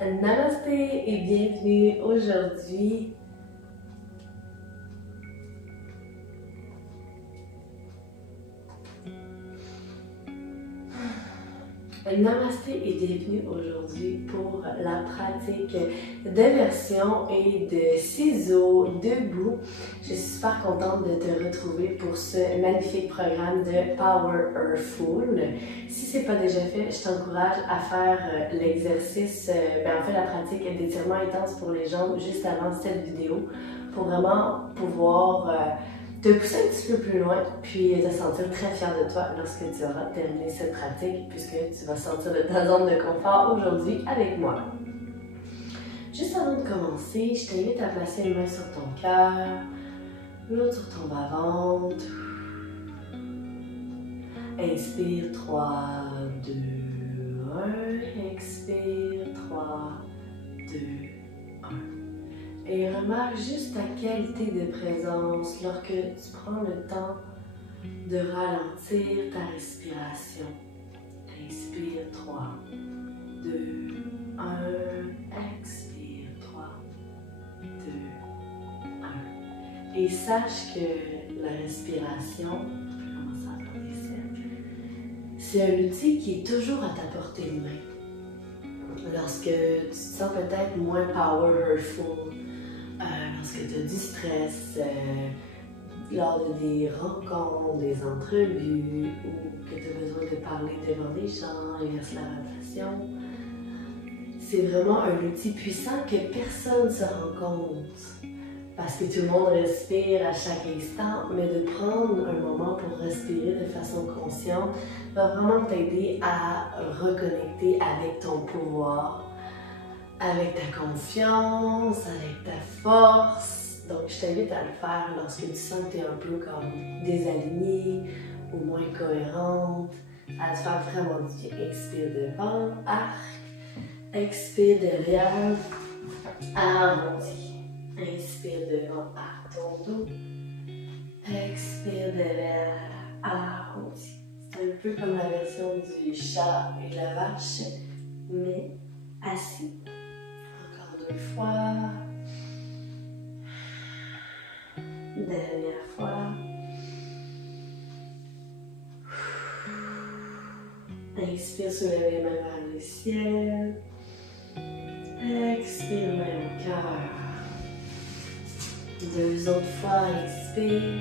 Namasté et bienvenue aujourd'hui. Namasté et bienvenue aujourd'hui pour la pratique d'inversion et de ciseaux debout. Je suis super contente de te retrouver pour ce magnifique programme de Power Earthful. Si ce n'est pas déjà fait, je t'encourage à faire l'exercice, en fait la pratique d'étirement intense pour les jambes juste avant cette vidéo pour vraiment pouvoir te pousser un petit peu plus loin, puis te sentir très fier de toi lorsque tu auras terminé cette pratique, puisque tu vas sortir de ta zone de confort aujourd'hui avec moi. Juste avant de commencer, je t'invite à placer une main sur ton cœur, l'autre sur ton bas-ventre. Inspire 3, 2, 1. Expire 3, 2, 1. Et remarque juste ta qualité de présence lorsque tu prends le temps de ralentir ta respiration. Inspire 3, 2, 1. Expire 3, 2, 1. Et sache que la respiration, on peut commencer à faire des cercles, c'est un outil qui est toujours à ta portée de main. Lorsque tu te sens peut-être moins powerful, lorsque tu as du stress, lors de des rencontres, des entrevues, ou que tu as besoin de parler devant des gens, exercer la rotation, c'est vraiment un outil puissant que personne ne se rend compte. Parce que tout le monde respire à chaque instant, mais de prendre un moment pour respirer de façon consciente va vraiment t'aider à reconnecter avec ton pouvoir, avec ta confiance, avec ta force. Donc, je t'invite à le faire lorsque tu sens que tu es un peu comme déalignée ou moins cohérente. Ça va te faire vraiment du bien. Expire devant, arc. Expire derrière, arrondi. Inspire devant, arc ton dos. Expire derrière, arrondi. C'est un peu comme la version du chat et de la vache, mais assis. Encore 2 fois. Dernière fois. Inspire, soulève les mains vers le ciel. Expire, main au cœur. 2 autres fois, expire.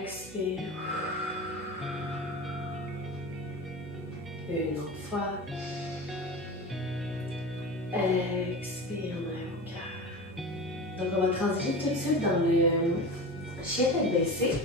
Expire. Une autre fois. Expire, main au cœur. Donc, on va transiger tout de suite dans le chien tête baissée.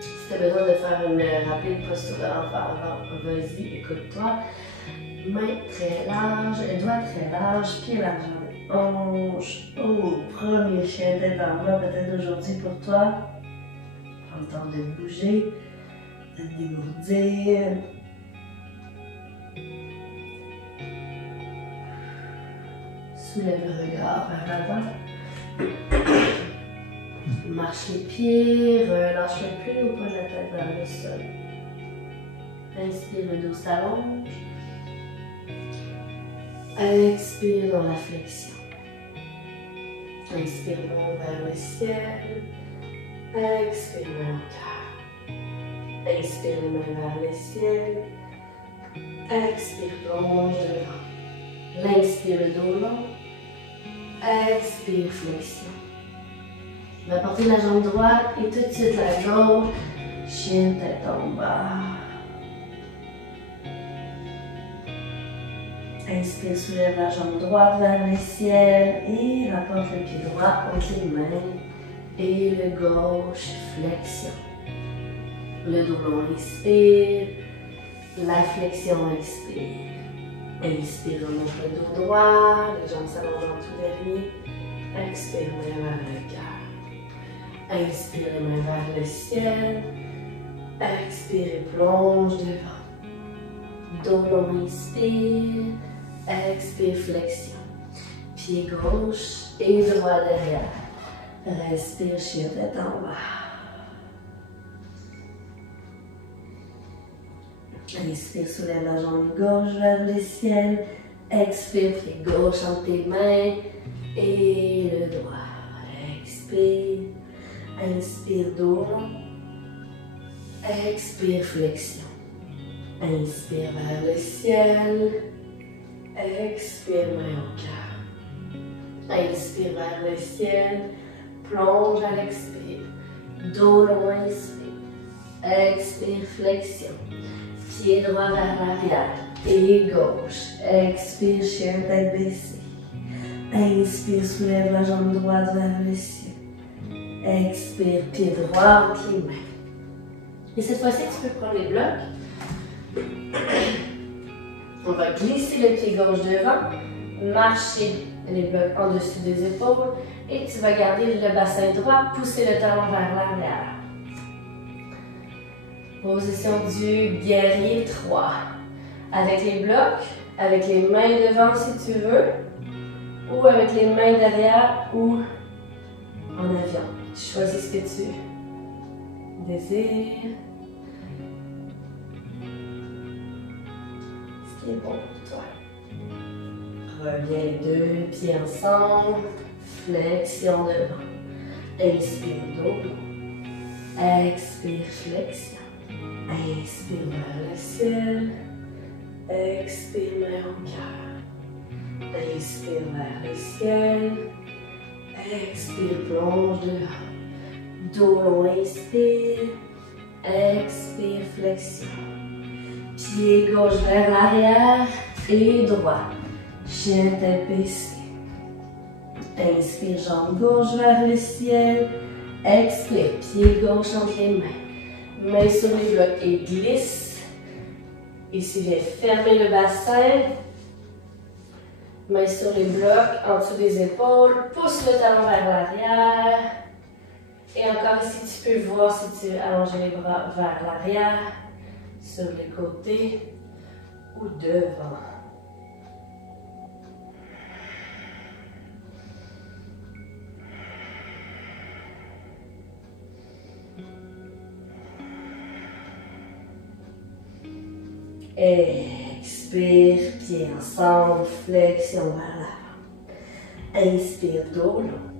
Si tu as besoin de faire une rapide posture de l'enfant avant, vas-y, écoute-toi. Main très large, doigts très large, pied large en hanche. Oh, premier chien tête en bas, peut-être aujourd'hui pour toi. Prends le temps de bouger, de te dégourdir. Soulève le regard vers l'avant. Marche les pieds, relâche le plus haut point de la tête vers le sol. Inspire, le dos s'allonge. Expire dans la flexion. Inspire, monte vers le ciel. Expire, main au cœur. Inspire, les mains vers le ciel. Expire, plonge devant. L'inspire, le dos long. Expire, flexion. On va porter la jambe droite et tout de suite la gauche. Chien tête en bas. Inspire, soulève la jambe droite vers le ciel et rapporte le pied droit entre les mains. Et le gauche, flexion. Le dos long, inspire. La flexion, expire. Inspire, remonte le dos droit. Les jambes s'allongent en tout dernier. Expire, main vers le cœur. Inspire, les mains vers le ciel. Expire et plonge devant. Dos long, inspire. Expire, flexion. Pied gauche et droit derrière. Respire, chien tête en bas. Inspire, soulève la jambe gauche vers le ciel. Expire, pied gauche entre tes mains et le droit. Expire. Inspire, dos long. Expire, flexion. Inspire vers le ciel. Expire, main au cœur. Inspire vers le ciel. Plonge à l'expire. Dos long, inspire. Expire, flexion. Pied droit vers l'arrière et gauche. Expire, chien, tête baissée. Inspire, soulève la jambe droite vers le ciel. Expire, pied droit entre les mains. Et cette fois-ci, tu peux prendre les blocs. On va glisser le pied gauche devant, marcher les blocs en dessus des épaules et tu vas garder le bassin droit, pousser le talon vers l'arrière. Position du guerrier 3. Avec les blocs, avec les mains devant si tu veux, ou avec les mains derrière ou en avion. Tu choisis ce que tu désires. Ce qui est bon pour toi. Reviens les deux pieds ensemble. Flexion devant. Inspire dos. Expire flexion. Inspire vers le ciel. Expire main au cœur. Inspire vers le ciel. Expire, plonge devant. Dos long, inspire. Expire, flexion. Pied gauche vers l'arrière et droit. Chien tête baissée. Inspire, jambe gauche vers le ciel. Expire, pied gauche entre les mains. Main sur les blocs et glisse. Ici, viens fermer le bassin. Main sur les blocs, en dessous des épaules. Pousse le talon vers l'arrière. Et encore ici, tu peux voir si tu allonges les bras vers l'arrière, sur les côtés ou devant. Expire, pieds ensemble, flexion vers l'avant. Inspire, dos long.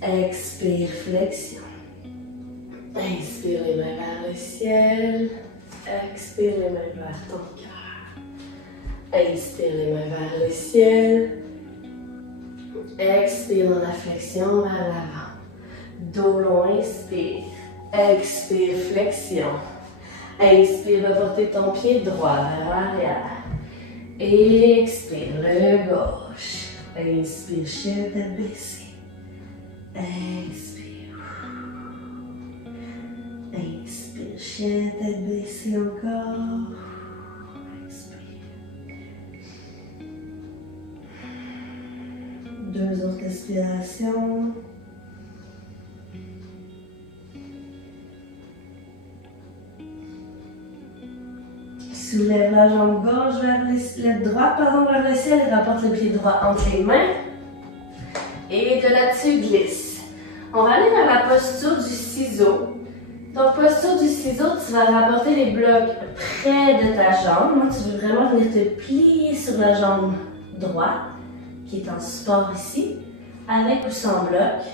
Expire, flexion. Inspire les mains vers le ciel. Expire les mains vers ton cœur. Inspire les mains vers le ciel. Expire dans la flexion vers l'avant. Dos long, inspire. Expire, flexion. Inspire, va porter ton pied droit vers l'arrière. Expire, le gauche. Inspire, chien tête baissée. Expire. Inspire, chien tête baissée encore. Expire. Deux autres respirations. Soulève la jambe gauche vers la droite, vers le ciel et rapporte le pied droit entre les mains. Et de là-dessus, glisse. On va aller vers la posture du ciseau. Donc, posture du ciseau, tu vas rapporter les blocs près de ta jambe. Moi, tu veux vraiment venir te plier sur la jambe droite, qui est en support ici, avec ou sans bloc.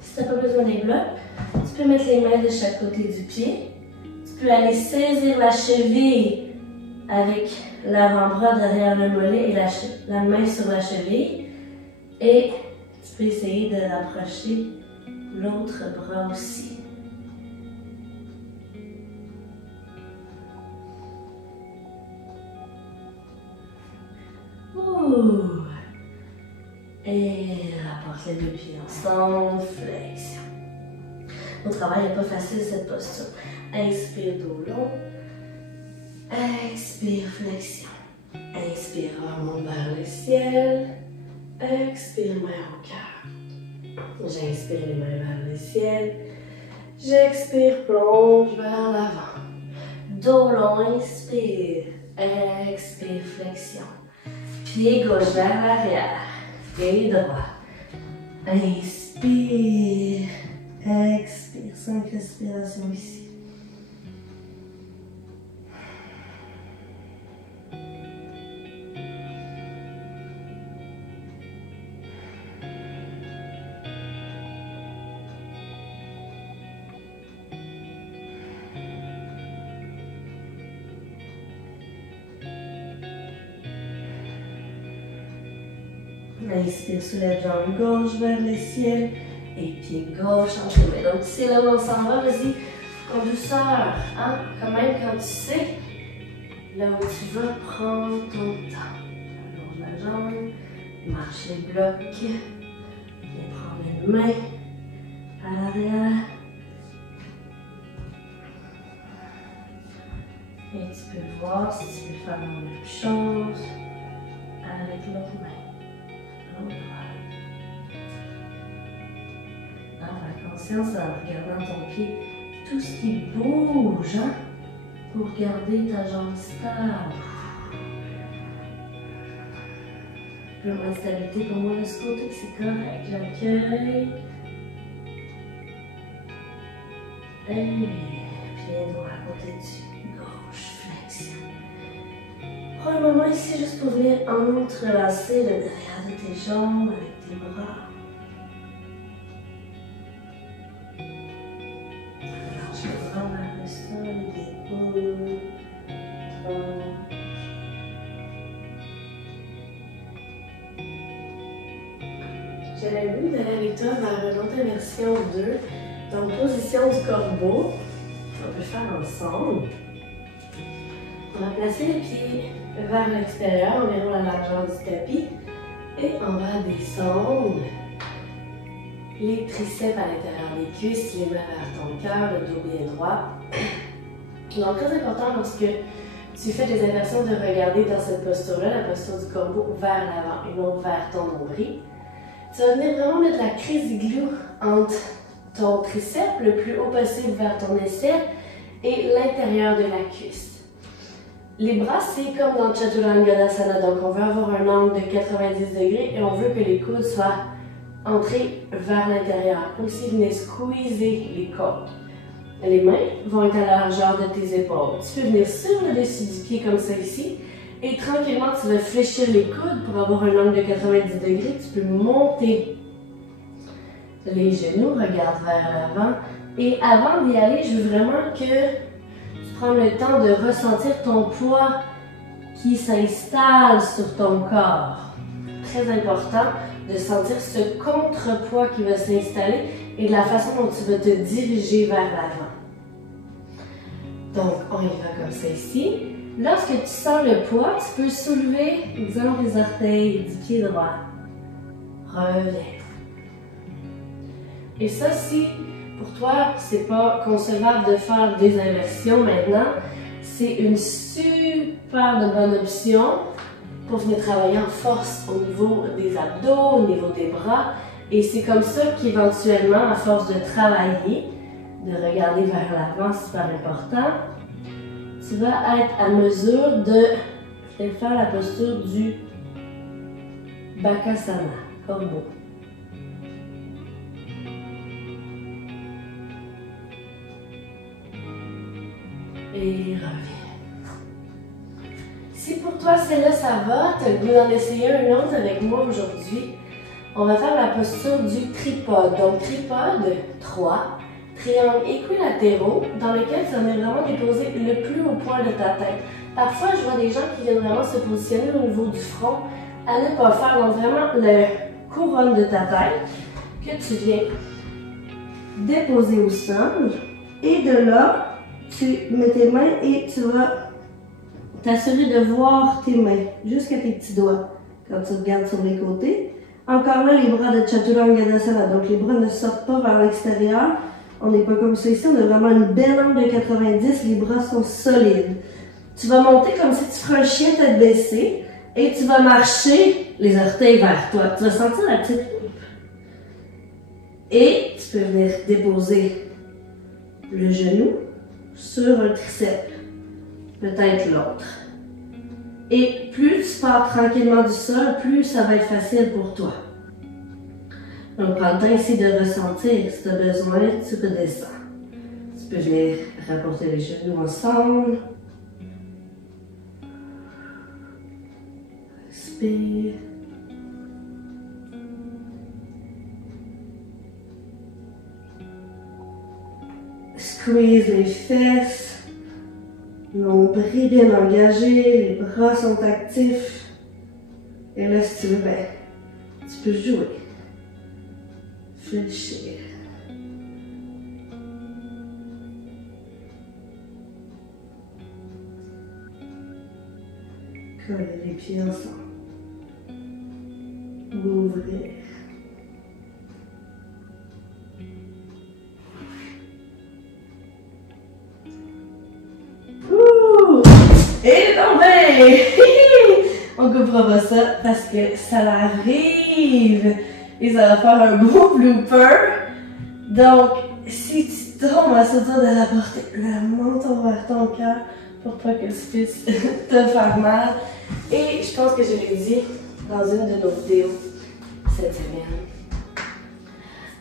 Si tu n'as pas besoin des blocs, tu peux mettre les mains de chaque côté du pied. Tu peux aller saisir la cheville avec l'avant-bras derrière le mollet et la main sur la cheville. Et tu peux essayer de rapprocher l'autre bras aussi. Ouh. Et rapporte les deux pieds ensemble, flexion. Mon travail n'est pas facile cette posture. Inspire, dos long. Expire, flexion. Inspire, remonte vers le ciel. Expire, main au cœur. J'inspire les mains vers le ciel. J'expire, plonge vers l'avant. Dos long, inspire. Expire, flexion. Pied gauche vers l'arrière. Et droit. Inspire. Expire. 5 respirations ici. Inspire, soulève jambe gauche vers le ciel. Et pied gauche entre les mains. Donc c'est là où on s'en va, vas-y, en douceur. Hein? Quand même quand tu sais là où tu vas prendre ton temps. Allonge la jambe, marche les blocs. Viens prendre une main à l'arrière. Et tu peux voir si tu peux faire la même chose avec l'autre main. L'autre droite. Avoir conscience en regardant ton pied, tout ce qui bouge, hein, pour garder ta jambe stable. Un peu moins de stabilité pour moi de ce côté, c'est correct. J'accueille. Et pied droit à côté du gauche, flexion. Prends un moment ici juste pour venir entrelacer le derrière de tes jambes avec tes bras. Relâche les bras vers le sol, les épaules, tronc. J'avais le goût d'aller avec toi vers une autre inversion 2. Donc, position du corbeau, on peut faire ensemble. On va placer les pieds vers l'extérieur, environ la largeur du tapis. Et on va descendre les triceps à l'intérieur des cuisses, les mains vers ton cœur, le dos bien droit. Donc, très important lorsque tu fais des inversions de regarder dans cette posture-là, la posture du corbeau vers l'avant et non vers ton nombril. Tu vas venir vraiment mettre la crise igloo entre ton triceps le plus haut possible vers ton aisselle et l'intérieur de la cuisse. Les bras, c'est comme dans Chaturanga-dasana, donc on veut avoir un angle de 90 degrés et on veut que les coudes soient entrés vers l'intérieur. Comme si venez squeezer les côtes. Les mains vont être à la largeur de tes épaules. Tu peux venir sur le dessus du pied comme ça ici et tranquillement tu vas fléchir les coudes pour avoir un angle de 90 degrés. Tu peux monter les genoux, regarde vers l'avant. Et avant d'y aller, je veux vraiment que tu prennes le temps de ressentir ton poids qui s'installe sur ton corps. Très important de sentir ce contrepoids qui va s'installer et de la façon dont tu vas te diriger vers l'avant. Donc, on y va comme ça ici. Lorsque tu sens le poids, tu peux soulever, exemple, les orteils du pied droit. Reviens. Et ça, si pour toi, c'est pas concevable de faire des inversions maintenant, c'est une super de bonne option pour venir travailler en force au niveau des abdos, au niveau des bras. Et c'est comme ça qu'éventuellement, à force de travailler, de regarder vers l'avant, c'est super important, tu vas être à mesure de faire la posture du Bakasana, corbeau. Et reviens. Si pour toi celle-là ça va, tu as le goût d'en essayer une autre avec moi aujourd'hui, on va faire la posture du tripode. Donc tripode 3, triangles équilatéraux dans lesquels tu vas vraiment déposer le plus haut point de ta tête. Parfois, je vois des gens qui viennent vraiment se positionner au niveau du front, à ne pas faire. Donc vraiment le couronne de ta tête que tu viens déposer au sol et de là, tu mets tes mains et tu vas t'assurer de voir tes mains jusqu'à tes petits doigts quand tu regardes sur les côtés. Encore là, les bras de Chaturanga-dasana, donc les bras ne sortent pas vers l'extérieur. On n'est pas comme ça ici, on a vraiment une belle angle de 90, les bras sont solides. Tu vas monter comme si tu ferais un chien tête baissée et tu vas marcher les orteils vers toi. Tu vas sentir la petite loupe. Et tu peux venir déposer le genou sur un triceps, peut-être l'autre. Et plus tu pars tranquillement du sol, plus ça va être facile pour toi. Donc prends le temps ici de ressentir. Si tu as besoin, tu peux descendre. Tu peux venir rapporter les genoux ensemble. Respire. Squeeze les fesses, nombril bien engagé, les bras sont actifs. Et là, si tu veux, ben, peux jouer, fléchir. Coller les pieds ensemble. Ouvrir. Ouh! Et tombé! On coupera pas ça parce que ça arrive et ça va faire un beau blooper. Donc, si tu tombes à sauter de la portée, la menton vers ton cœur pour pas que tu puisses te faire mal. Et je pense que je l'ai dit dans une de nos vidéos cette semaine.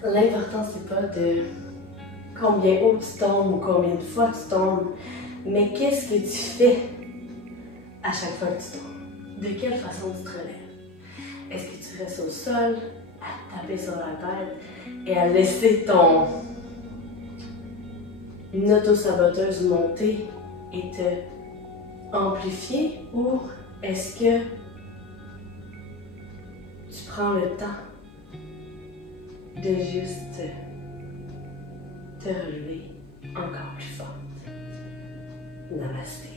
L'important, c'est pas de combien haut tu tombes ou combien de fois tu tombes, mais qu'est-ce que tu fais à chaque fois que tu tombes? De quelle façon tu te relèves? Est-ce que tu restes au sol, à taper sur la tête et à laisser ton auto-saboteuse monter et te amplifier, ou est-ce que tu prends le temps de juste te relever encore plus forte? Namasté.